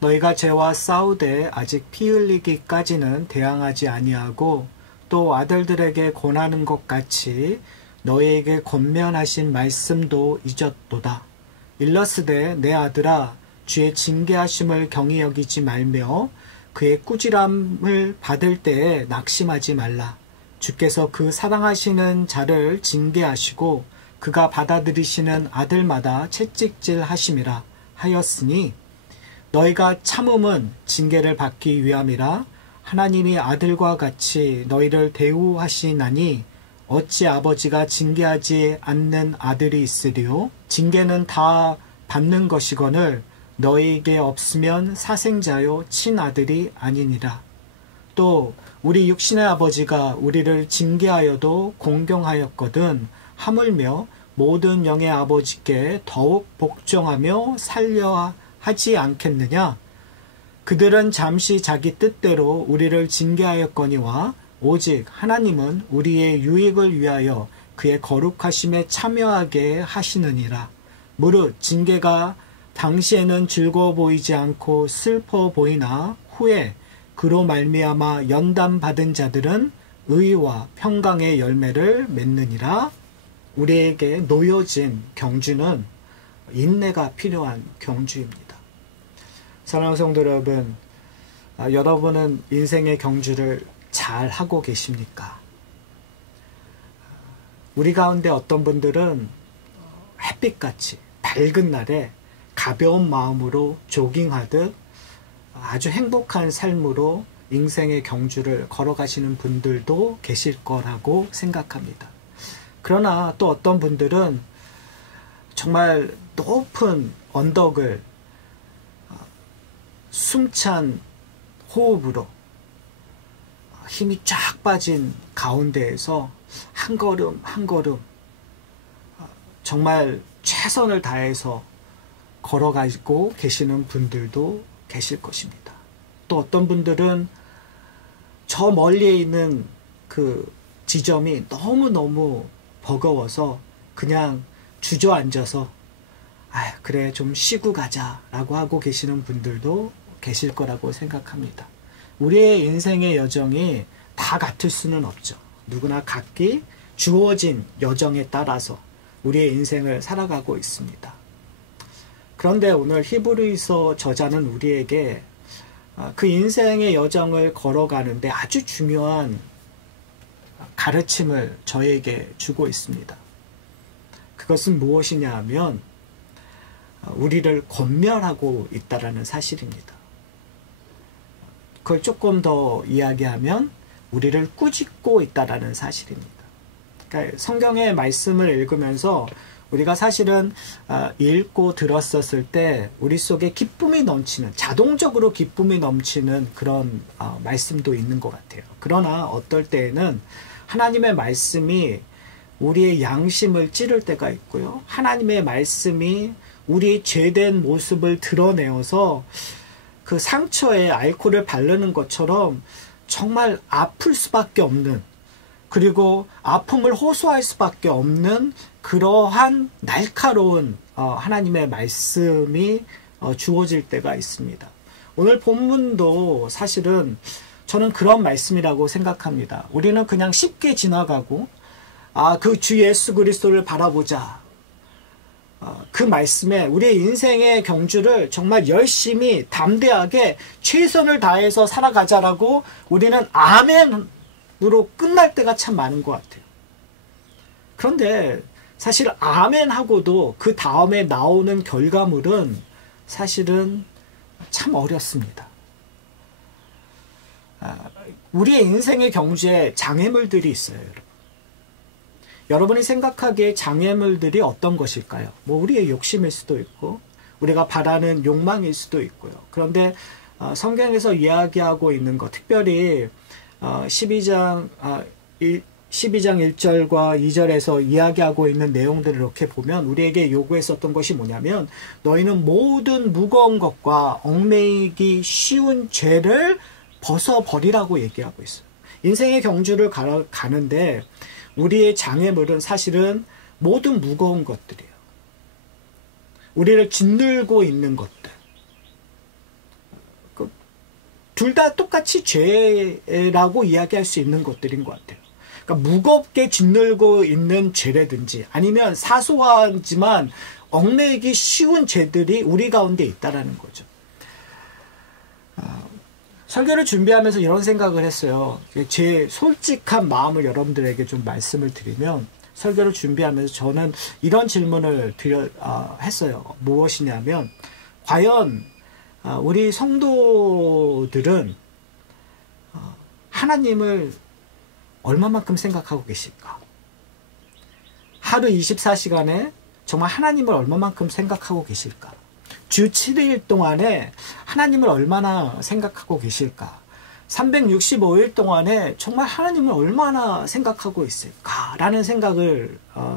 너희가 죄와 싸우되 아직 피 흘리기까지는 대항하지 아니하고 또 아들들에게 권하는 것 같이 너희에게 권면하신 말씀도 잊었도다. 일러스되 내 아들아 주의 징계하심을 경히 여기지 말며 그의 꾸지람을 받을 때에 낙심하지 말라. 주께서 그 사랑하시는 자를 징계하시고 그가 받아들이시는 아들마다 채찍질 하심이라 하였으니 너희가 참음은 징계를 받기 위함이라. 하나님이 아들과 같이 너희를 대우하시나니 어찌 아버지가 징계하지 않는 아들이 있으리요. 징계는 다 받는 것이거늘 너희에게 없으면 사생자요 친아들이 아니니라. 또 우리 육신의 아버지가 우리를 징계하여도 공경하였거든 하물며 모든 영의 아버지께 더욱 복종하며 살려 하지 않겠느냐. 그들은 잠시 자기 뜻대로 우리를 징계하였거니와 오직 하나님은 우리의 유익을 위하여 그의 거룩하심에 참여하게 하시느니라. 무릇 징계가 당시에는 즐거워 보이지 않고 슬퍼 보이나 후에 그로 말미암아 연단 받은 자들은 의와 평강의 열매를 맺느니라. 우리에게 놓여진 경주는 인내가 필요한 경주입니다. 사랑하는 성도 여러분, 여러분은 인생의 경주를 잘 하고 계십니까? 우리 가운데 어떤 분들은 햇빛같이 밝은 날에 가벼운 마음으로 조깅하듯 아주 행복한 삶으로 인생의 경주를 걸어가시는 분들도 계실 거라고 생각합니다. 그러나 또 어떤 분들은 정말 높은 언덕을 숨찬 호흡으로 힘이 쫙 빠진 가운데에서 한 걸음 한 걸음 정말 최선을 다해서 걸어가고 계시는 분들도 계실 것입니다. 또 어떤 분들은 저 멀리에 있는 그 지점이 너무너무 버거워서 그냥 주저앉아서 그래 좀 쉬고 가자 라고 하고 계시는 분들도 계실 거라고 생각합니다. 우리의 인생의 여정이 다 같을 수는 없죠. 누구나 각기 주어진 여정에 따라서 우리의 인생을 살아가고 있습니다. 그런데 오늘 히브리서 저자는 우리에게 그 인생의 여정을 걸어가는데 아주 중요한 가르침을 저에게 주고 있습니다. 그것은 무엇이냐 하면 우리를 권면하고 있다라는 사실입니다. 그걸 조금 더 이야기하면 우리를 꾸짖고 있다라는 사실입니다. 그러니까 성경의 말씀을 읽으면서 우리가 사실은 읽고 들었었을 때 우리 속에 기쁨이 넘치는, 자동적으로 기쁨이 넘치는 그런 말씀도 있는 것 같아요. 그러나 어떨 때에는 하나님의 말씀이 우리의 양심을 찌를 때가 있고요. 하나님의 말씀이 우리의 죄된 모습을 드러내어서 그 상처에 알코올을 바르는 것처럼 정말 아플 수밖에 없는, 그리고 아픔을 호소할 수밖에 없는 그러한 날카로운 하나님의 말씀이 주어질 때가 있습니다. 오늘 본문도 사실은 저는 그런 말씀이라고 생각합니다. 우리는 그냥 쉽게 지나가고 그 주 예수 그리스도를 바라보자. 그 말씀에 우리의 인생의 경주를 정말 열심히 담대하게 최선을 다해서 살아가자라고 우리는 아멘으로 끝날 때가 참 많은 것 같아요. 그런데 사실 아멘하고도 그 다음에 나오는 결과물은 사실은 참 어렵습니다. 우리의 인생의 경주에 장애물들이 있어요, 여러분. 여러분이 생각하기에 장애물들이 어떤 것일까요? 우리의 욕심일 수도 있고 우리가 바라는 욕망일 수도 있고요. 그런데 성경에서 이야기하고 있는 것, 특별히 12장 1절과 2절에서 이야기하고 있는 내용들을 이렇게 보면 우리에게 요구했었던 것이 뭐냐면, 너희는 모든 무거운 것과 얽매이기 쉬운 죄를 벗어버리라고 얘기하고 있어요. 인생의 경주를 가는데 우리의 장애물은 사실은 모든 무거운 것들이에요. 우리를 짓누르고 있는 것들, 둘 다 똑같이 죄라고 이야기할 수 있는 것들인 것 같아요. 그러니까 무겁게 짓눌고 있는 죄라든지 아니면 사소하지만 얽매이기 쉬운 죄들이 우리 가운데 있다라는 거죠. 설교를 준비하면서 이런 생각을 했어요. 제 솔직한 마음을 여러분들에게 좀 말씀을 드리면, 설교를 준비하면서 저는 이런 질문을 했어요. 무엇이냐면, 과연 우리 성도들은 하나님을 얼마만큼 생각하고 계실까? 하루 24시간에 정말 하나님을 얼마만큼 생각하고 계실까? 주 7일 동안에 하나님을 얼마나 생각하고 계실까? 365일 동안에 정말 하나님을 얼마나 생각하고 있을까? 라는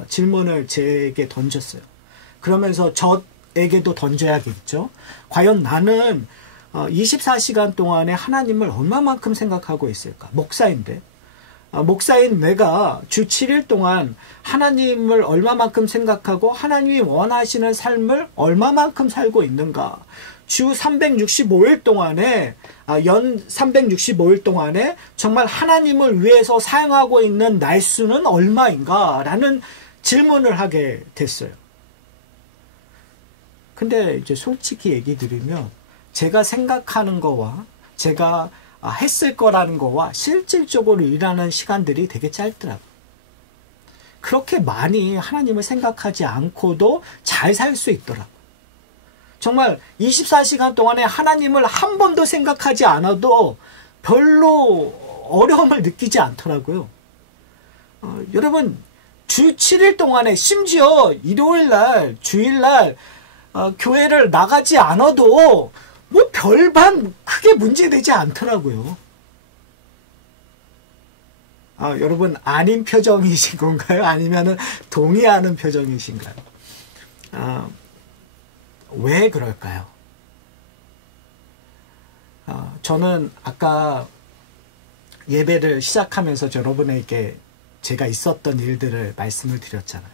질문을 제게 던졌어요. 그러면서 저에게도 던져야겠죠? 과연 나는 24시간 동안에 하나님을 얼마만큼 생각하고 있을까? 목사인데. 목사인 내가 주 7일 동안 하나님을 얼마만큼 생각하고 하나님이 원하시는 삶을 얼마만큼 살고 있는가? 주 365일 동안에 연 365일 동안에 정말 하나님을 위해서 사용하고 있는 날수는 얼마인가? 라는 질문을 하게 됐어요. 근데 이제 솔직히 얘기 드리면 제가 생각하는 거와 제가 했을 거라는 거와 실질적으로 일하는 시간들이 되게 짧더라고요. 그렇게 많이 하나님을 생각하지 않고도 잘 살 수 있더라고요. 정말 24시간 동안에 하나님을 한 번도 생각하지 않아도 별로 어려움을 느끼지 않더라고요. 여러분, 주 7일 동안에 심지어 일요일날, 주일날 교회를 나가지 않아도 뭐 별반 크게 문제되지 않더라고요. 여러분 아닌 표정이신 건가요? 아니면 동의하는 표정이신가요? 왜 그럴까요? 저는 아까 예배를 시작하면서 여러분에게 제가 있었던 일들을 말씀을 드렸잖아요.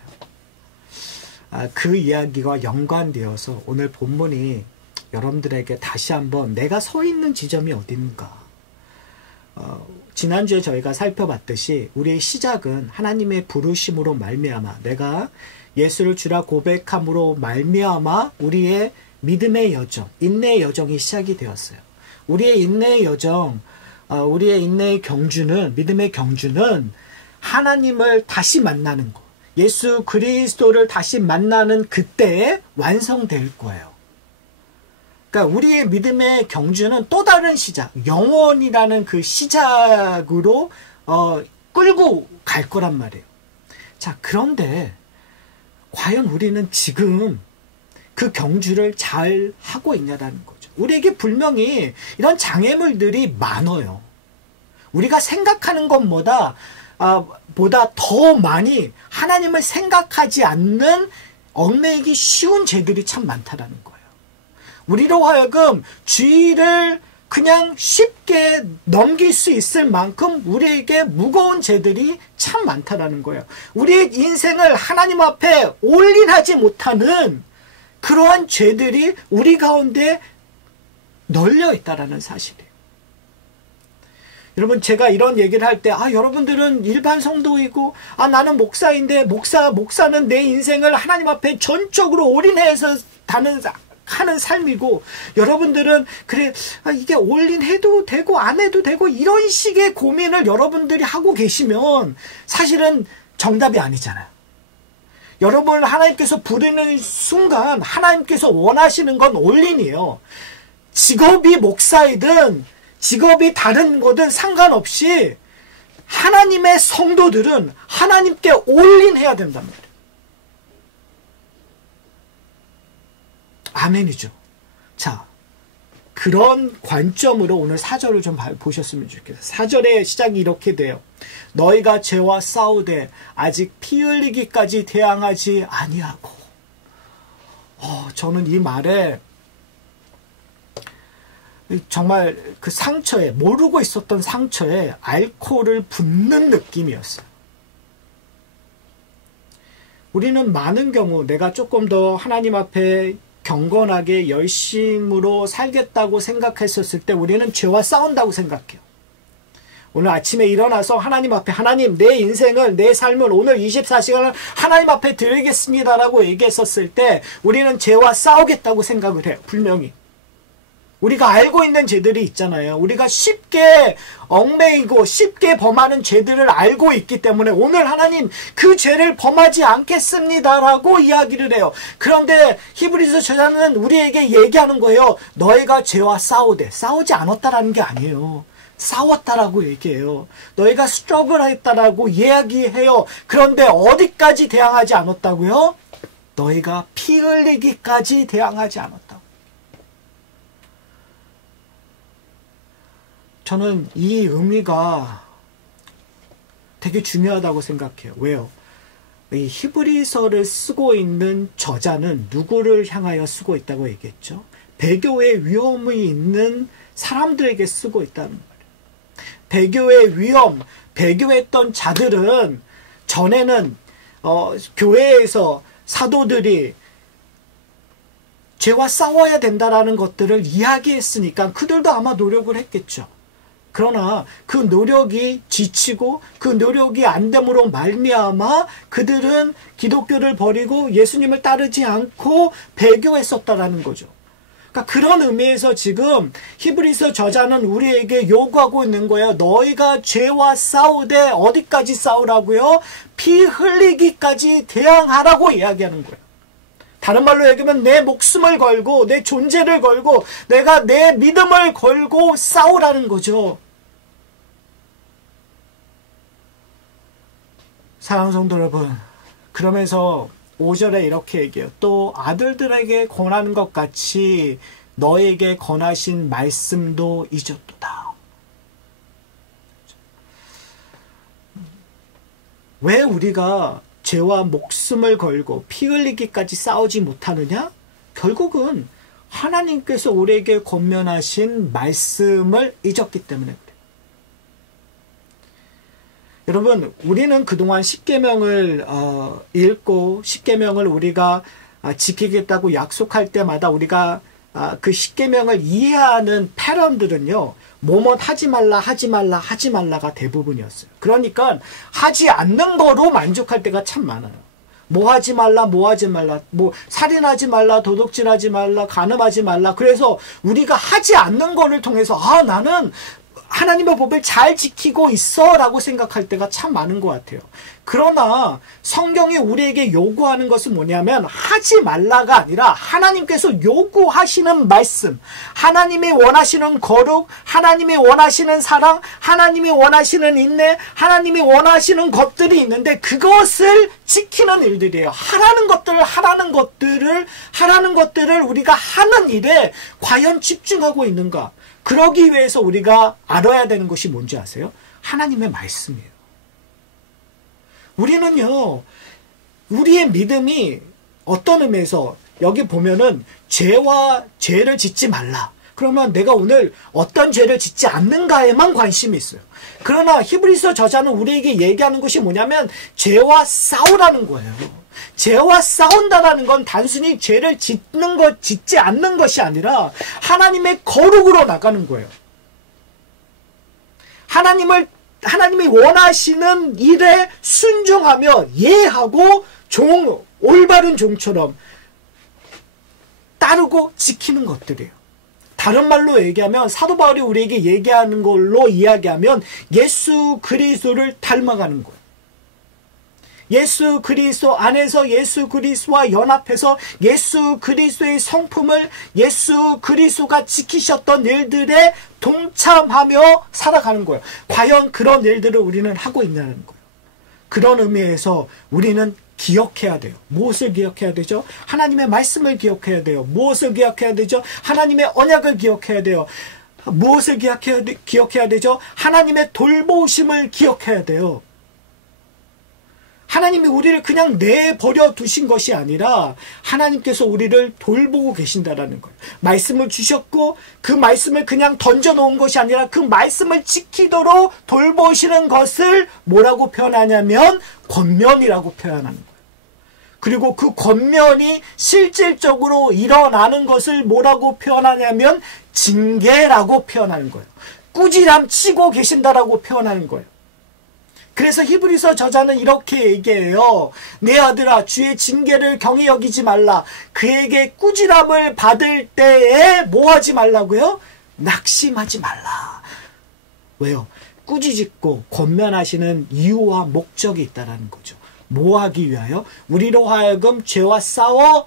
그 이야기와 연관되어서 오늘 본문이 여러분들에게 다시 한번 내가 서 있는 지점이 어딘가. 지난주에 저희가 살펴봤듯이 우리의 시작은 하나님의 부르심으로 말미암아 내가 예수를 주라 고백함으로 말미암아 우리의 믿음의 여정, 인내의 여정이 시작이 되었어요. 우리의 인내의 여정, 우리의 인내의 경주는, 믿음의 경주는 하나님을 다시 만나는 것, 예수 그리스도를 다시 만나는 그때에 완성될 거예요. 그러니까 우리의 믿음의 경주는 또 다른 시작, 영원이라는 그 시작으로 끌고 갈 거란 말이에요. 자, 그런데 과연 우리는 지금 그 경주를 잘 하고 있냐라는 거죠. 우리에게 분명히 이런 장애물들이 많아요. 우리가 생각하는 것보다 더 많이 하나님을 생각하지 않는 얽매이기 쉬운 죄들이 참 많다라는 거예요. 우리로 하여금 주의를 그냥 쉽게 넘길 수 있을 만큼 우리에게 무거운 죄들이 참 많다라는 거예요. 우리의 인생을 하나님 앞에 올인하지 못하는 그러한 죄들이 우리 가운데 널려 있다라는 사실이에요. 여러분, 제가 이런 얘기를 할 때, 여러분들은 일반 성도이고, 나는 목사인데, 목사는 내 인생을 하나님 앞에 전적으로 올인해서 하는 삶이고, 여러분들은 그래 이게 올인해도 되고 안 해도 되고 이런 식의 고민을 여러분들이 하고 계시면 사실은 정답이 아니잖아요. 여러분을 하나님께서 부르는 순간 하나님께서 원하시는 건 올인이에요. 직업이 목사이든 직업이 다른 거든 상관없이 하나님의 성도들은 하나님께 올인해야 된단 말이에요. 아멘이죠. 자, 그런 관점으로 오늘 4절을 좀 보셨으면 좋겠어요. 4절의 시작이 이렇게 돼요. 너희가 죄와 싸우되 아직 피 흘리기까지 대항하지 아니하고. 저는 이 말에 정말 그 상처에, 모르고 있었던 상처에 알코올을 붓는 느낌이었어요. 우리는 많은 경우 내가 조금 더 하나님 앞에 경건하게 열심으로 살겠다고 생각했었을 때 우리는 죄와 싸운다고 생각해요. 오늘 아침에 일어나서 하나님 앞에 하나님 내 인생을 내 삶을 오늘 24시간을 하나님 앞에 드리겠습니다라고 얘기했었을 때 우리는 죄와 싸우겠다고 생각을 해요. 분명히. 우리가 알고 있는 죄들이 있잖아요. 우리가 쉽게 얽매이고 쉽게 범하는 죄들을 알고 있기 때문에 오늘 하나님 그 죄를 범하지 않겠습니다라고 이야기를 해요. 그런데 히브리서 저자는 우리에게 얘기하는 거예요. 너희가 죄와 싸우되 싸우지 않았다라는 게 아니에요. 싸웠다라고 얘기해요. 너희가 스트러글 했다라고 이야기해요. 그런데 어디까지 대항하지 않았다고요? 너희가 피 흘리기까지 대항하지 않았다고. 저는 이 의미가 되게 중요하다고 생각해요. 왜요? 이 히브리서를 쓰고 있는 저자는 누구를 향하여 쓰고 있다고 얘기했죠? 배교의 위험이 있는 사람들에게 쓰고 있다는 말이에요. 배교의 위험, 배교했던 자들은 전에는 교회에서 사도들이 죄와 싸워야 된다라는 것들을 이야기했으니까 그들도 아마 노력을 했겠죠. 그러나 그 노력이 지치고 그 노력이 안 됨으로 말미암아 그들은 기독교를 버리고 예수님을 따르지 않고 배교했었다라는 거죠. 그러니까 그런 의미에서 지금 히브리서 저자는 우리에게 요구하고 있는 거예요. 너희가 죄와 싸우되 어디까지 싸우라고요? 피 흘리기까지 대항하라고 이야기하는 거예요. 다른 말로 얘기하면 내 목숨을 걸고 내 존재를 걸고 내가 내 믿음을 걸고 싸우라는 거죠. 사랑하는 성도 여러분, 그러면서 5절에 이렇게 얘기해요. 또 아들들에게 권하는 것 같이 너에게 권하신 말씀도 잊었도다. 왜 우리가 죄와 목숨을 걸고 피 흘리기까지 싸우지 못하느냐? 결국은 하나님께서 우리에게 권면하신 말씀을 잊었기 때문에 그래요. 여러분, 우리는 그동안 십계명을 읽고 십계명을 우리가 지키겠다고 약속할 때마다 우리가 그 십계명을 이해하는 패런들은요, 뭐뭐 하지 말라 하지 말라 하지 말라가 대부분이었어요. 그러니까 하지 않는 거로 만족할 때가 참 많아요. 뭐 하지 말라, 뭐 하지 말라, 뭐 살인하지 말라, 도둑질하지 말라, 간음하지 말라. 그래서 우리가 하지 않는 거를 통해서 나는 하나님의 법을 잘 지키고 있어 라고 생각할 때가 참 많은 것 같아요. 그러나 성경이 우리에게 요구하는 것은 뭐냐면 하지 말라가 아니라 하나님께서 요구하시는 말씀, 하나님이 원하시는 거룩, 하나님이 원하시는 사랑, 하나님이 원하시는 인내, 하나님이 원하시는 것들이 있는데 그것을 지키는 일들이에요. 하라는 것들을 우리가 하는 일에 과연 집중하고 있는가? 그러기 위해서 우리가 알아야 되는 것이 뭔지 아세요? 하나님의 말씀이에요. 우리는요, 우리의 믿음이 어떤 의미에서 여기 보면은 죄를 짓지 말라. 그러면 내가 오늘 어떤 죄를 짓지 않는가에만 관심이 있어요. 그러나 히브리서 저자는 우리에게 얘기하는 것이 뭐냐면 죄와 싸우라는 거예요. 죄와 싸운다라는 건 단순히 죄를 짓지 않는 것이 아니라 하나님의 거룩으로 나가는 거예요. 하나님이 원하시는 일에 순종하며 예하고 올바른 종처럼 따르고 지키는 것들이에요. 다른 말로 얘기하면 사도 바울이 우리에게 얘기하는 걸로 이야기하면 예수 그리스도를 닮아가는 거예요. 예수 그리스도 안에서 예수 그리스도와 연합해서 예수 그리스도의 성품을 예수 그리스도가 지키셨던 일들에 동참하며 살아가는 거예요. 과연 그런 일들을 우리는 하고 있냐는 거예요. 그런 의미에서 우리는 기억해야 돼요. 무엇을 기억해야 되죠? 하나님의 말씀을 기억해야 돼요. 무엇을 기억해야 되죠? 하나님의 언약을 기억해야 돼요. 무엇을 기억해야 되죠? 하나님의 돌보심을 기억해야 돼요. 하나님이 우리를 그냥 내버려 두신 것이 아니라 하나님께서 우리를 돌보고 계신다라는 거예요. 말씀을 주셨고 그 말씀을 그냥 던져놓은 것이 아니라 그 말씀을 지키도록 돌보시는 것을 뭐라고 표현하냐면 권면이라고 표현하는 거예요. 그리고 그 권면이 실질적으로 일어나는 것을 뭐라고 표현하냐면 징계라고 표현하는 거예요. 꾸지람 치고 계신다라고 표현하는 거예요. 그래서 히브리서 저자는 이렇게 얘기해요. 내 아들아, 주의 징계를 경히 여기지 말라. 그에게 꾸지람을 받을 때에 뭐 하지 말라고요? 낙심하지 말라. 왜요? 꾸짖고 권면하시는 이유와 목적이 있다는 거죠. 뭐 하기 위하여? 우리로 하여금 죄와 싸워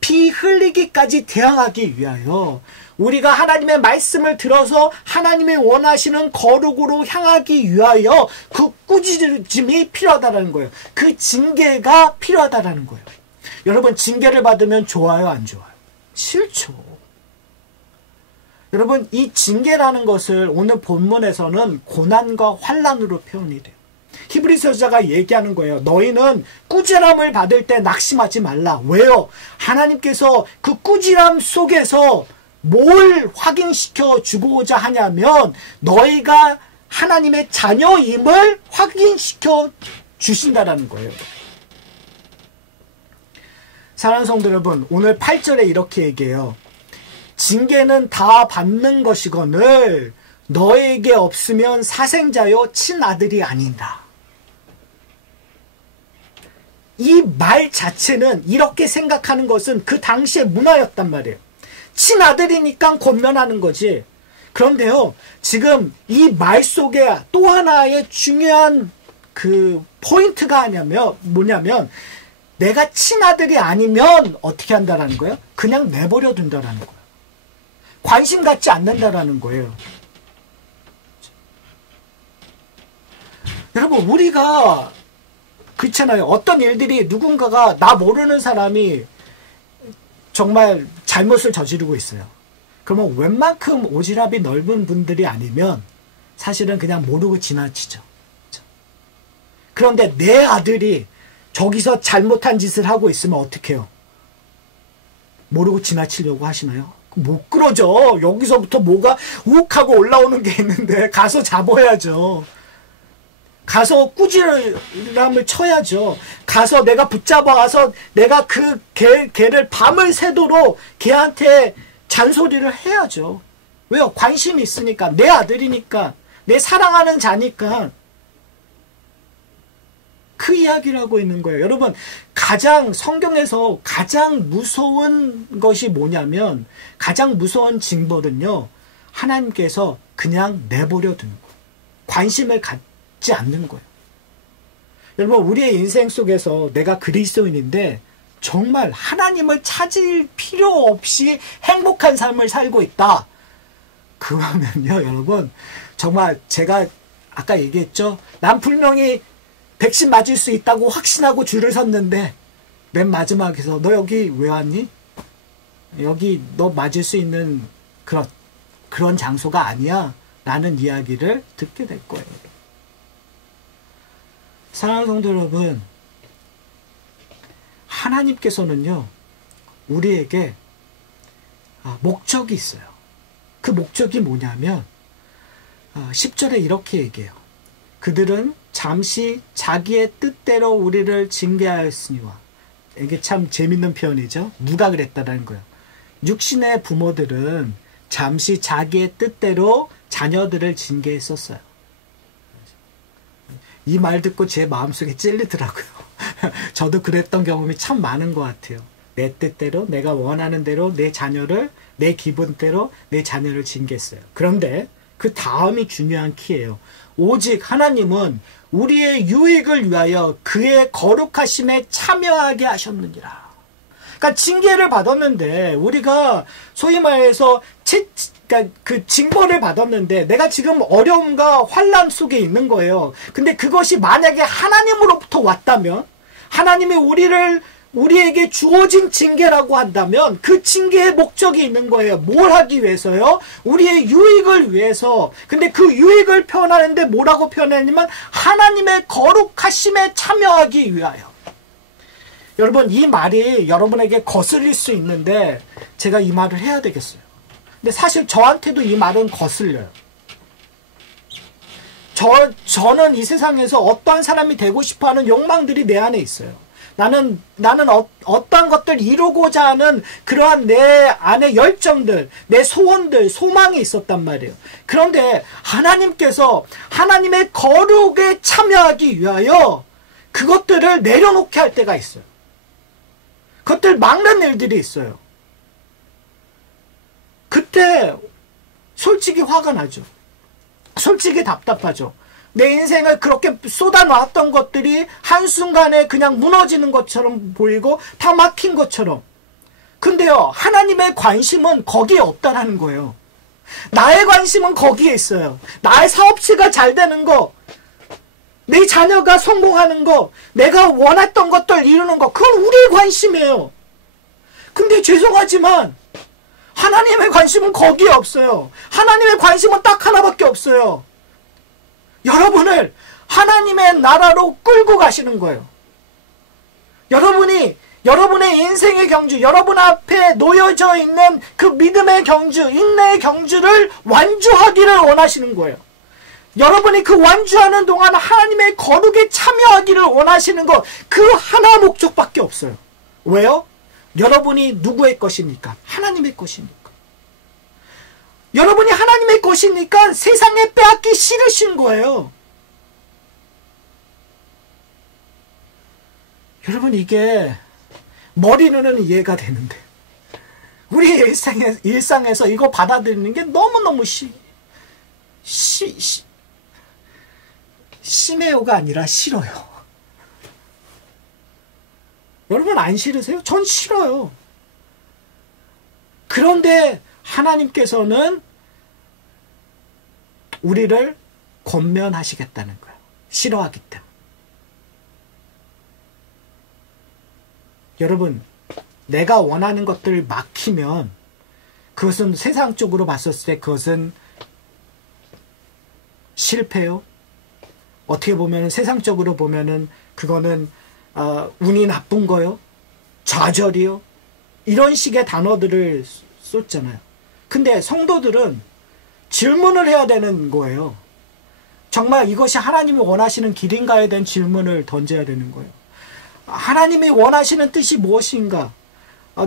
피 흘리기까지 대항하기 위하여, 우리가 하나님의 말씀을 들어서 하나님이 원하시는 거룩으로 향하기 위하여 그 꾸짖음이 필요하다는 거예요. 그 징계가 필요하다는 거예요. 여러분, 징계를 받으면 좋아요, 안 좋아요? 싫죠. 여러분, 이 징계라는 것을 오늘 본문에서는 고난과 환난으로 표현이 돼요. 히브리서 저자가 얘기하는 거예요. 너희는 꾸지람을 받을 때 낙심하지 말라. 왜요? 하나님께서 그 꾸지람 속에서 뭘 확인시켜 주고자 하냐면 너희가 하나님의 자녀임을 확인시켜 주신다라는 거예요. 사랑하는 성도 여러분, 오늘 8절에 이렇게 얘기해요. 징계는 다 받는 것이거늘 너에게 없으면 사생자요 친아들이 아니다. 이 말 자체는, 이렇게 생각하는 것은 그 당시의 문화였단 말이에요. 친아들이니까 권면하는 거지. 그런데요, 지금 이 말 속에 또 하나의 중요한 그 포인트가 뭐냐면 내가 친아들이 아니면 어떻게 한다라는 거예요? 그냥 내버려 둔다라는 거예요. 관심 갖지 않는다라는 거예요. 여러분, 우리가 그렇잖아요. 어떤 일들이 누군가가, 나 모르는 사람이 정말 잘못을 저지르고 있어요. 그러면 웬만큼 오지랖이 넓은 분들이 아니면 사실은 그냥 모르고 지나치죠. 그런데 내 아들이 저기서 잘못한 짓을 하고 있으면 어떻게 해요? 모르고 지나치려고 하시나요? 못 그러죠. 여기서부터 뭐가 욱하고 올라오는 게 있는데 가서 잡아야죠. 가서 꾸지람을 쳐야죠. 가서 내가 붙잡아와서 내가 그 개를 밤을 새도록 걔한테 잔소리를 해야죠. 왜요? 관심이 있으니까. 내 아들이니까. 내 사랑하는 자니까. 그 이야기를 하고 있는 거예요. 여러분, 성경에서 가장 무서운 것이 뭐냐면, 가장 무서운 징벌은요, 하나님께서 그냥 내버려 두는 거예요. 관심을 갖지 않는 거예요. 여러분, 우리의 인생 속에서 내가 그리스도인인데 정말 하나님을 찾을 필요 없이 행복한 삶을 살고 있다. 그러면요, 여러분, 정말 제가 아까 얘기했죠. 난 분명히 백신 맞을 수 있다고 확신하고 줄을 섰는데 맨 마지막에서 너 여기 왜 왔니? 여기 너 맞을 수 있는 그런 장소가 아니야. 라는 이야기를 듣게 될 거예요. 사랑하는 성도 여러분, 하나님께서는요, 우리에게 목적이 있어요. 그 목적이 뭐냐면 10절에 이렇게 얘기해요. 그들은 잠시 자기의 뜻대로 우리를 징계하였으니와. 이게 참 재밌는 표현이죠. 누가 그랬다라는 거예요. 육신의 부모들은 잠시 자기의 뜻대로 자녀들을 징계했었어요. 이 말 듣고 제 마음속에 찔리더라고요. 저도 그랬던 경험이 참 많은 것 같아요. 내 뜻대로, 내가 원하는 대로 내 자녀를, 내 기분대로 내 자녀를 징계했어요. 그런데 그 다음이 중요한 키예요. 오직 하나님은 우리의 유익을 위하여 그의 거룩하심에 참여하게 하셨느니라. 그러니까 징계를 받았는데, 우리가 소위 말해서 그러니까 그 징벌을 받았는데 내가 지금 어려움과 환난 속에 있는 거예요. 근데 그것이 만약에 하나님으로부터 왔다면, 하나님이 우리에게 주어진 징계라고 한다면 그 징계의 목적이 있는 거예요. 뭘 하기 위해서요? 우리의 유익을 위해서. 근데 그 유익을 표현하는데 뭐라고 표현했냐면 하나님의 거룩하심에 참여하기 위하여. 여러분, 이 말이 여러분에게 거슬릴 수 있는데 제가 이 말을 해야 되겠어요. 근데 사실 저한테도 이 말은 거슬려요. 저는 이 세상에서 어떤 사람이 되고 싶어하는 욕망들이 내 안에 있어요. 나는 어떤 것들 이루고자 하는 그러한 내 안의 열정들, 내 소원들, 소망이 있었단 말이에요. 그런데 하나님께서 하나님의 거룩에 참여하기 위하여 그것들을 내려놓게 할 때가 있어요. 그것들 막는 일들이 있어요. 그때 솔직히 화가 나죠. 솔직히 답답하죠. 내 인생을 그렇게 쏟아놨던 것들이 한순간에 그냥 무너지는 것처럼 보이고 다 막힌 것처럼. 근데요, 하나님의 관심은 거기에 없다라는 거예요. 나의 관심은 거기에 있어요. 나의 사업체가 잘 되는 거, 내 자녀가 성공하는 거, 내가 원했던 것들 이루는 거, 그건 우리의 관심이에요. 근데 죄송하지만 하나님의 관심은 거기에 없어요. 하나님의 관심은 딱 하나밖에 없어요. 여러분을 하나님의 나라로 끌고 가시는 거예요. 여러분이 여러분의 인생의 경주, 여러분 앞에 놓여져 있는 그 믿음의 경주, 인내의 경주를 완주하기를 원하시는 거예요. 여러분이 그 완주하는 동안 하나님의 거룩에 참여하기를 원하시는 것, 그 하나 목적밖에 없어요. 왜요? 여러분이 누구의 것이니까? 하나님의 것이니까. 여러분이 하나님의 것이니까 세상에 빼앗기 싫으신 거예요. 여러분, 이게 머리로는 이해가 되는데 우리 일상에서 이거 받아들이는 게 너무너무 심해요가 아니라 싫어요. 여러분 안 싫으세요? 전 싫어요. 그런데 하나님께서는 우리를 권면하시겠다는 거예요. 싫어하기 때문에. 여러분, 내가 원하는 것들을 막히면 그것은 세상적으로 봤었을 때 그것은 실패요. 어떻게 보면 세상적으로 보면은 그거는 운이 나쁜 거요. 좌절이요. 이런 식의 단어들을 쏟잖아요. 근데 성도들은 질문을 해야 되는 거예요. 정말 이것이 하나님이 원하시는 길인가에 대한 질문을 던져야 되는 거예요. 하나님이 원하시는 뜻이 무엇인가?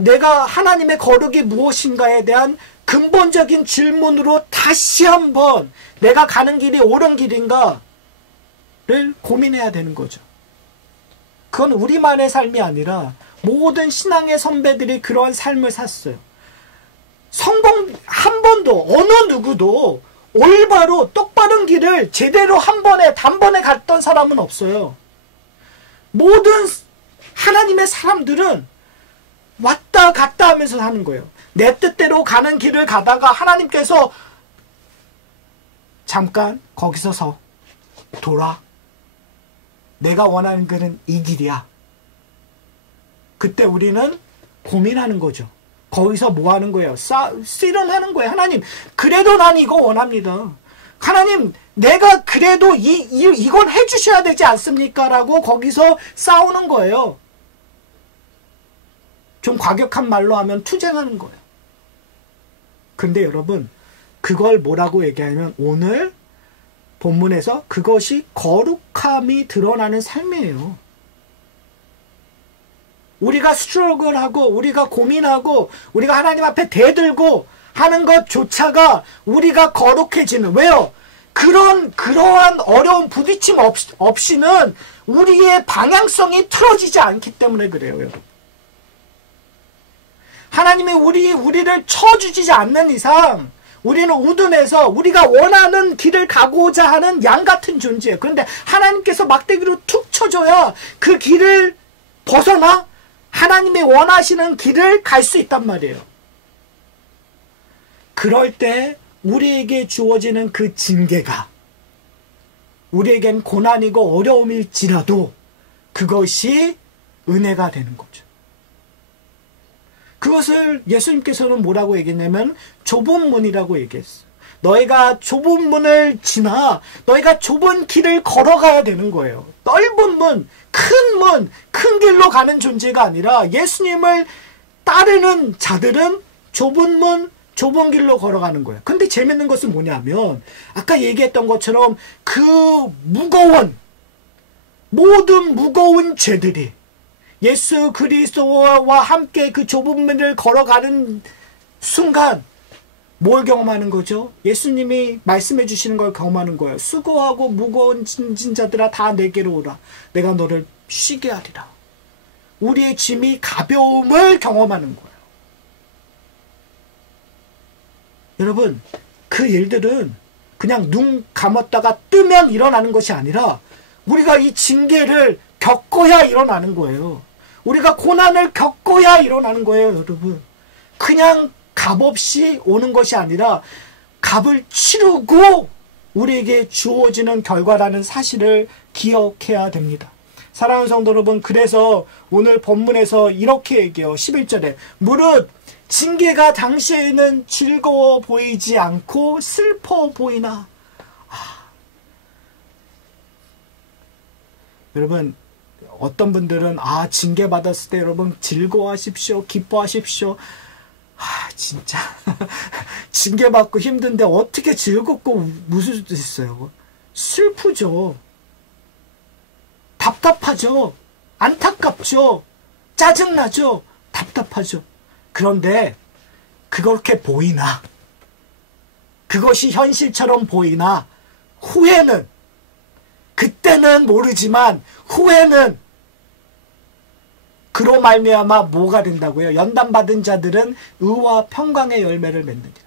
내가 하나님의 거룩이 무엇인가에 대한 근본적인 질문으로 다시 한번 내가 가는 길이 옳은 길인가를 고민해야 되는 거죠. 그건 우리만의 삶이 아니라 모든 신앙의 선배들이 그러한 삶을 샀어요. 성공 한 번도 어느 누구도 올바로 똑바른 길을 제대로 한 번에 단번에 갔던 사람은 없어요. 모든 하나님의 사람들은 왔다 갔다 하면서 사는 거예요. 내 뜻대로 가는 길을 가다가 하나님께서 잠깐 거기서 서 돌아. 내가 원하는 길은 이 길이야. 그때 우리는 고민하는 거죠. 거기서 뭐 하는 거예요? 씨름하는 거예요. 하나님, 그래도 난 이거 원합니다. 하나님, 내가 그래도 이건 해주셔야 되지 않습니까? 라고 거기서 싸우는 거예요. 좀 과격한 말로 하면 투쟁하는 거예요. 근데 여러분, 그걸 뭐라고 얘기하면 오늘 본문에서 그것이 거룩함이 드러나는 삶이에요. 우리가 스트러글하고 우리가 고민하고 우리가 하나님 앞에 대들고 하는 것조차가 우리가 거룩해지는, 왜요? 그러한 어려운 부딪힘 없이는 우리의 방향성이 틀어지지 않기 때문에 그래요, 여러분. 하나님이 우리를 쳐주지 않는 이상 우리는 우둔해서 우리가 원하는 길을 가고자 하는 양 같은 존재예요. 그런데 하나님께서 막대기로 툭 쳐줘야 그 길을 벗어나 하나님이 원하시는 길을 갈 수 있단 말이에요. 그럴 때 우리에게 주어지는 그 징계가 우리에겐 고난이고 어려움일지라도 그것이 은혜가 되는 거죠. 그것을 예수님께서는 뭐라고 얘기했냐면 좁은 문이라고 얘기했어요. 너희가 좁은 문을 지나 너희가 좁은 길을 걸어가야 되는 거예요. 넓은 문, 큰 길로 가는 존재가 아니라 예수님을 따르는 자들은 좁은 문, 좁은 길로 걸어가는 거예요. 근데 재밌는 것은 뭐냐면 아까 얘기했던 것처럼 그 모든 무거운 죄들이 예수 그리스도와 함께 그 좁은 문을 걸어가는 순간 뭘 경험하는 거죠? 예수님이 말씀해 주시는 걸 경험하는 거예요. 수고하고 무거운 짐진 자들아 다 내게로 오라. 내가 너를 쉬게 하리라. 우리의 짐이 가벼움을 경험하는 거예요. 여러분, 그 일들은 그냥 눈 감았다가 뜨면 일어나는 것이 아니라 우리가 이 징계를 겪어야 일어나는 거예요. 우리가 고난을 겪어야 일어나는 거예요, 여러분. 그냥 값없이 오는 것이 아니라 값을 치르고 우리에게 주어지는 결과라는 사실을 기억해야 됩니다. 사랑하는 성도 여러분, 그래서 오늘 본문에서 이렇게 얘기해요. 11절에 무릇 징계가 당시에는 즐거워 보이지 않고 슬퍼 보이나. 여러분, 어떤 분들은 징계받았을 때 여러분 즐거워하십시오, 기뻐하십시오. 진짜 징계받고 힘든데 어떻게 즐겁고 웃을 수 있어요? 슬프죠. 답답하죠. 안타깝죠. 짜증나죠. 답답하죠. 그런데 그렇게 보이나, 그것이 현실처럼 보이나, 후회는, 그때는 모르지만 후회는 그로 말미암아 뭐가 된다고요? 연단받은 자들은 의와 평강의 열매를 맺느니라.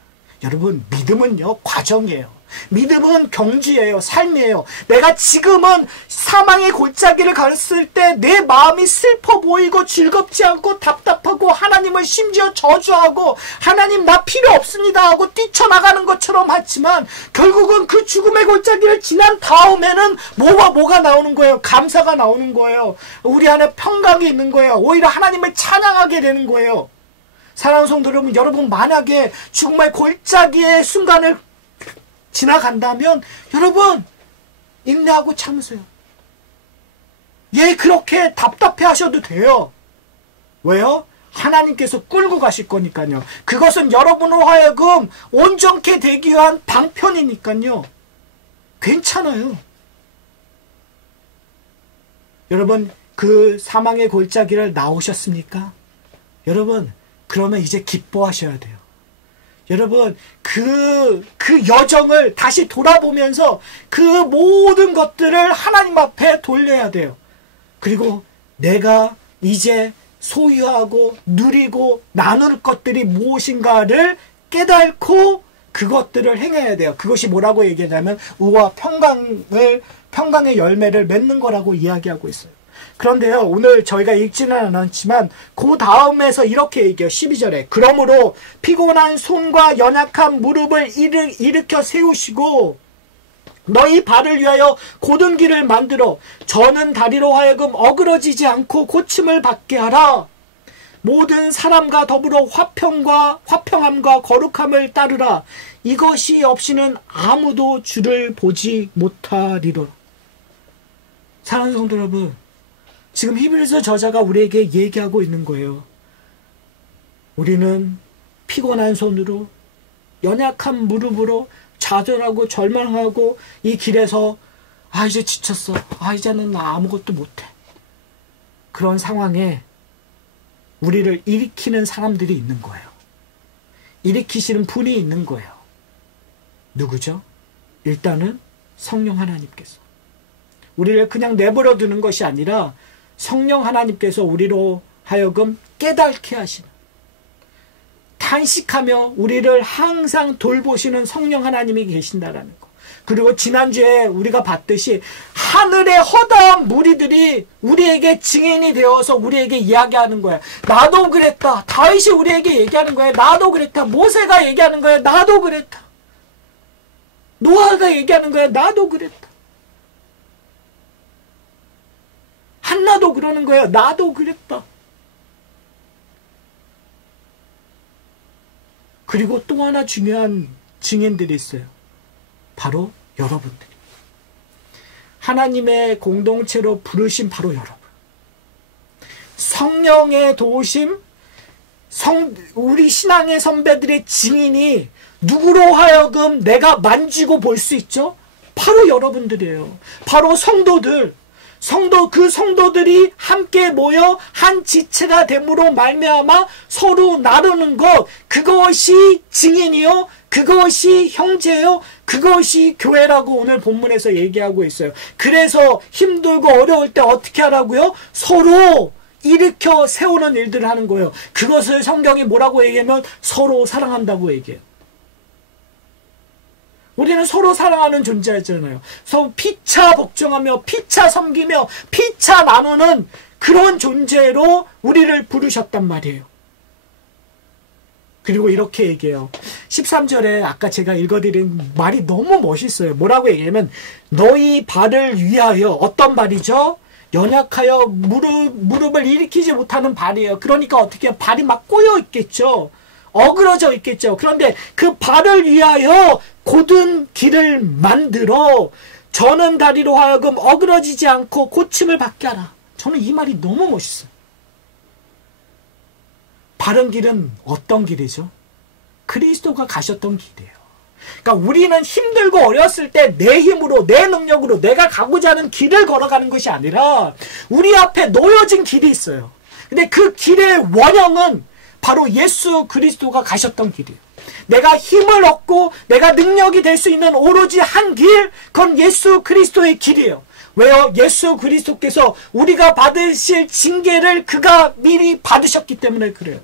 여러분, 믿음은요, 과정이에요. 믿음은 경주예요. 삶이에요. 내가 지금은 사망의 골짜기를 갔을 때 내 마음이 슬퍼 보이고 즐겁지 않고 답답하고 하나님을 심지어 저주하고 하나님 나 필요 없습니다 하고 뛰쳐나가는 것처럼 하지만 결국은 그 죽음의 골짜기를 지난 다음에는 뭐가 나오는 거예요? 감사가 나오는 거예요. 우리 안에 평강이 있는 거예요. 오히려 하나님을 찬양하게 되는 거예요. 사랑하는 성도 여러분, 만약에 죽음의 골짜기의 순간을 지나간다면 여러분 인내하고 참으세요. 그렇게 답답해 하셔도 돼요. 왜요? 하나님께서 끌고 가실 거니까요. 그것은 여러분으로 하여금 온전케 되기 위한 방편이니까요. 괜찮아요. 여러분, 그 사망의 골짜기를 나오셨습니까? 여러분, 그러면 이제 기뻐하셔야 돼요. 여러분, 그 여정을 다시 돌아보면서 그 모든 것들을 하나님 앞에 돌려야 돼요. 그리고 내가 이제 소유하고 누리고 나눌 것들이 무엇인가를 깨닫고 그것들을 행해야 돼요. 그것이 뭐라고 얘기하냐면 의와 평강의 열매를 맺는 거라고 이야기하고 있어요. 그런데요, 오늘 저희가 읽지는 않았지만 그 다음에서 이렇게 얘기해요. 12절에 그러므로 피곤한 손과 연약한 무릎을 일으켜 세우시고 너희 발을 위하여 곧은 길을 만들어 저는 다리로 하여금 어그러지지 않고 고침을 받게 하라. 모든 사람과 더불어 화평함과 거룩함을 따르라. 이것이 없이는 아무도 주를 보지 못하리라. 사랑하는 성도 여러분, 지금 히브리서 저자가 우리에게 얘기하고 있는 거예요. 우리는 피곤한 손으로 연약한 무릎으로 좌절하고 절망하고 이 길에서 이제 지쳤어. 이제는 나 아무것도 못해. 그런 상황에 우리를 일으키는 사람들이 있는 거예요. 일으키시는 분이 있는 거예요. 누구죠? 일단은 성령 하나님께서. 우리를 그냥 내버려 두는 것이 아니라 성령 하나님께서 우리로 하여금 깨닫게 하시는, 탄식하며 우리를 항상 돌보시는 성령 하나님이 계신다라는 거. 그리고 지난주에 우리가 봤듯이 하늘의 허다한 무리들이 우리에게 증인이 되어서 우리에게 이야기하는 거야. 나도 그랬다. 다윗이 우리에게 얘기하는 거야. 나도 그랬다. 모세가 얘기하는 거야. 나도 그랬다. 노아가 얘기하는 거야. 나도 그랬다. 한나도 그러는 거예요. 나도 그랬다. 그리고 또 하나 중요한 증인들이 있어요. 바로 여러분들. 하나님의 공동체로 부르신 바로 여러분. 성령의 도우심, 우리 신앙의 선배들의 증인이 누구로 하여금 내가 만지고 볼 수 있죠? 바로 여러분들이에요. 바로 성도들. 그 성도들이 함께 모여 한 지체가 됨으로 말미암아 서로 나누는 것, 그것이 증인이요, 그것이 형제요, 그것이 교회라고 오늘 본문에서 얘기하고 있어요. 그래서 힘들고 어려울 때 어떻게 하라고요? 서로 일으켜 세우는 일들을 하는 거예요. 그것을 성경이 뭐라고 얘기하면 서로 사랑한다고 얘기해요. 우리는 서로 사랑하는 존재잖아요. 서로 피차 복종하며 피차 섬기며 피차 나누는 그런 존재로 우리를 부르셨단 말이에요. 그리고 이렇게 얘기해요. 13절에 아까 제가 읽어드린 말이 너무 멋있어요. 뭐라고 얘기하면 너희 발을 위하여, 어떤 발이죠? 연약하여 무릎을 일으키지 못하는 발이에요. 그러니까 어떻게 해요? 발이 막 꼬여 있겠죠. 어그러져 있겠죠. 그런데 그 발을 위하여 곧은 길을 만들어 저는 다리로 하여금 어그러지지 않고 고침을 받게 하라. 저는 이 말이 너무 멋있어요. 바른 길은 어떤 길이죠? 그리스도가 가셨던 길이에요. 그러니까 우리는 힘들고 어렸을 때 내 힘으로, 내 능력으로 내가 가고자 하는 길을 걸어가는 것이 아니라 우리 앞에 놓여진 길이 있어요. 근데 그 길의 원형은 바로 예수 그리스도가 가셨던 길이에요. 내가 힘을 얻고 내가 능력이 될 수 있는 오로지 한 길, 그건 예수 그리스도의 길이에요. 왜요? 예수 그리스도께서 우리가 받으실 징계를 그가 미리 받으셨기 때문에 그래요.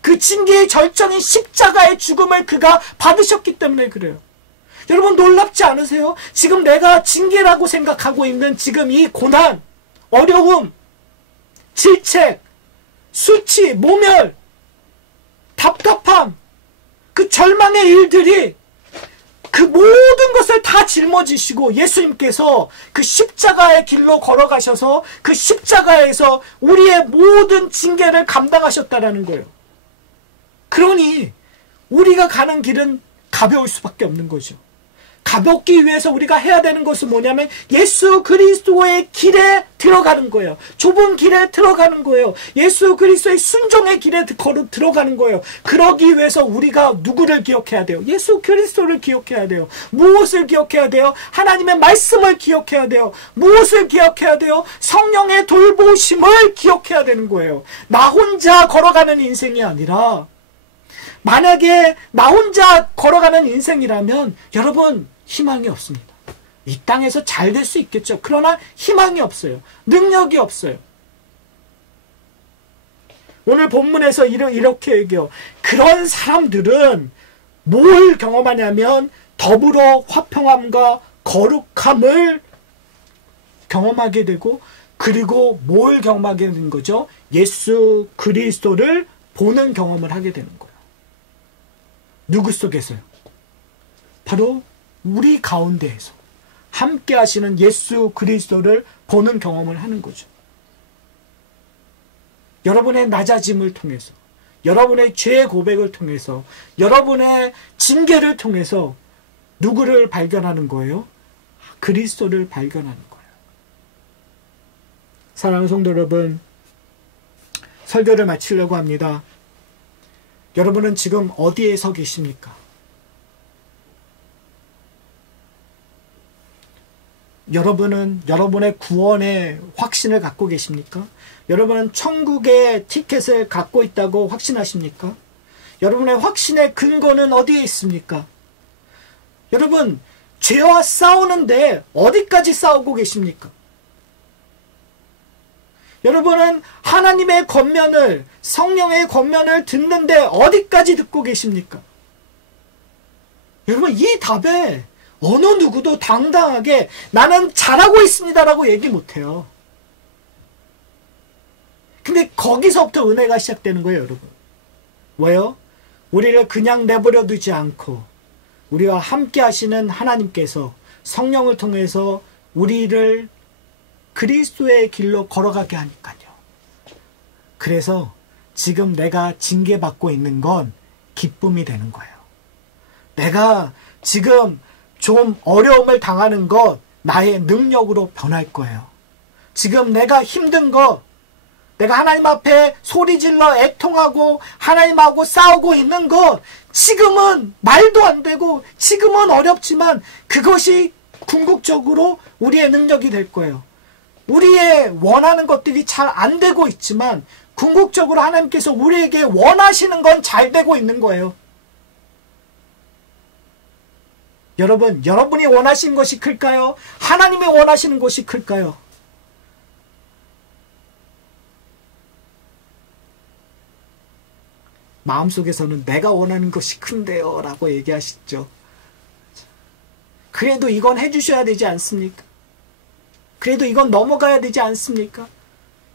그 징계의 절정인 십자가의 죽음을 그가 받으셨기 때문에 그래요. 여러분 놀랍지 않으세요? 지금 내가 징계라고 생각하고 있는 지금 이 고난, 어려움, 질책, 수치, 모멸, 답답함, 그 절망의 일들이 그 모든 것을 다 짊어지시고 예수님께서 그 십자가의 길로 걸어가셔서 그 십자가에서 우리의 모든 징계를 감당하셨다라는 거예요. 그러니 우리가 가는 길은 가벼울 수밖에 없는 거죠. 가볍기 위해서 우리가 해야 되는 것은 뭐냐면 예수 그리스도의 길에 들어가는 거예요. 좁은 길에 들어가는 거예요. 예수 그리스도의 순종의 길에 들어가는 거예요. 그러기 위해서 우리가 누구를 기억해야 돼요? 예수 그리스도를 기억해야 돼요. 무엇을 기억해야 돼요? 하나님의 말씀을 기억해야 돼요. 무엇을 기억해야 돼요? 성령의 돌보심을 기억해야 되는 거예요. 나 혼자 걸어가는 인생이 아니라, 만약에 나 혼자 걸어가는 인생이라면 여러분 희망이 없습니다. 이 땅에서 잘 될 수 있겠죠. 그러나 희망이 없어요. 능력이 없어요. 오늘 본문에서 이렇게 얘기해요. 그런 사람들은 뭘 경험하냐면 더불어 화평함과 거룩함을 경험하게 되고, 그리고 뭘 경험하게 되는 거죠? 예수 그리스도를 보는 경험을 하게 되는 거예요. 누구 속에서요? 바로 우리 가운데에서 함께 하시는 예수 그리스도를 보는 경험을 하는 거죠. 여러분의 낮아짐을 통해서, 여러분의 죄의 고백을 통해서, 여러분의 징계를 통해서 누구를 발견하는 거예요? 그리스도를 발견하는 거예요. 사랑하는 성도 여러분, 설교를 마치려고 합니다. 여러분은 지금 어디에 서 계십니까? 여러분은 여러분의 구원의 확신을 갖고 계십니까? 여러분은 천국의 티켓을 갖고 있다고 확신하십니까? 여러분의 확신의 근거는 어디에 있습니까? 여러분, 죄와 싸우는데 어디까지 싸우고 계십니까? 여러분은 하나님의 권면을, 성령의 권면을 듣는데 어디까지 듣고 계십니까? 여러분, 이 답에 어느 누구도 당당하게 나는 잘하고 있습니다라고 얘기 못해요. 근데 거기서부터 은혜가 시작되는 거예요, 여러분. 왜요? 우리를 그냥 내버려 두지 않고 우리와 함께 하시는 하나님께서 성령을 통해서 우리를 그리스도의 길로 걸어가게 하니까요. 그래서 지금 내가 징계받고 있는 건 기쁨이 되는 거예요. 내가 지금 좀 어려움을 당하는 것 나의 능력으로 변할 거예요. 지금 내가 힘든 것, 내가 하나님 앞에 소리질러 애통하고 하나님하고 싸우고 있는 것, 지금은 말도 안 되고 지금은 어렵지만 그것이 궁극적으로 우리의 능력이 될 거예요. 우리의 원하는 것들이 잘 안 되고 있지만 궁극적으로 하나님께서 우리에게 원하시는 건 잘 되고 있는 거예요. 여러분, 여러분이 원하시는 것이 클까요? 하나님이 원하시는 것이 클까요? 마음속에서는 내가 원하는 것이 큰데요 라고 얘기하시죠. 그래도 이건 해주셔야 되지 않습니까? 그래도 이건 넘어가야 되지 않습니까?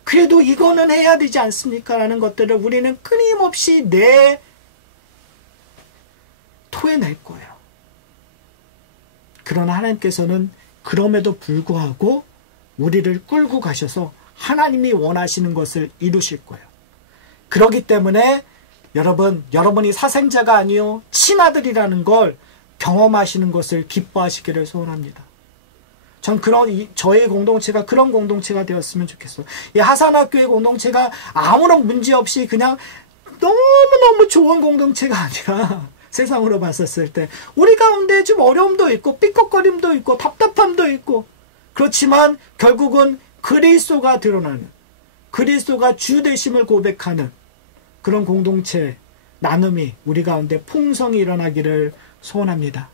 그래도 이거는 해야 되지 않습니까? 라는 것들을 우리는 끊임없이 토해낼 거예요. 그러나 하나님께서는 그럼에도 불구하고 우리를 끌고 가셔서 하나님이 원하시는 것을 이루실 거예요. 그렇기 때문에 여러분이 사생자가 아니요 친아들이라는 걸 경험하시는 것을 기뻐하시기를 소원합니다. 전 저의 공동체가 그런 공동체가 되었으면 좋겠어요. 이 하산학교의 공동체가 아무런 문제 없이 그냥 너무너무 좋은 공동체가 아니라 세상으로 봤었을 때 우리 가운데 좀 어려움도 있고 삐걱거림도 있고 답답함도 있고 그렇지만 결국은 그리스도가 드러나는 그리스도가 주 되심을 고백하는 그런 공동체 나눔이 우리 가운데 풍성히 일어나기를 소원합니다.